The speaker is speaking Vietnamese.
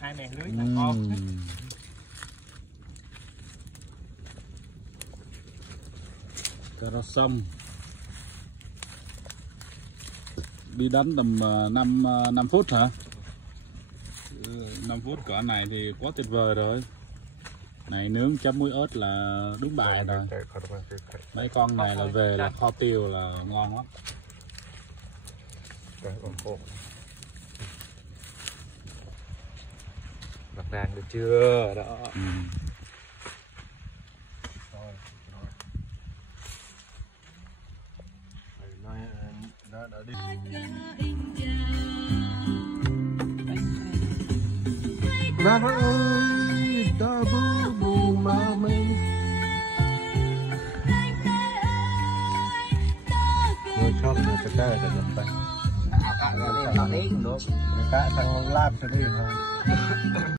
hai mẹ lưới là con. Cà rốt xong đi đánh tầm 5 phút hả? 5 phút cỡ này thì quá tuyệt vời rồi. Này nướng chấm muối ớt là đúng bài rồi. Mấy con này là về là kho tiêu là ngon lắm. Mặt vàng được chưa? Đó. Má ơi, ta bù bù mà mình. Rồi xong rồi cái tay là được tay. Cái thằng lát cho đi thôi.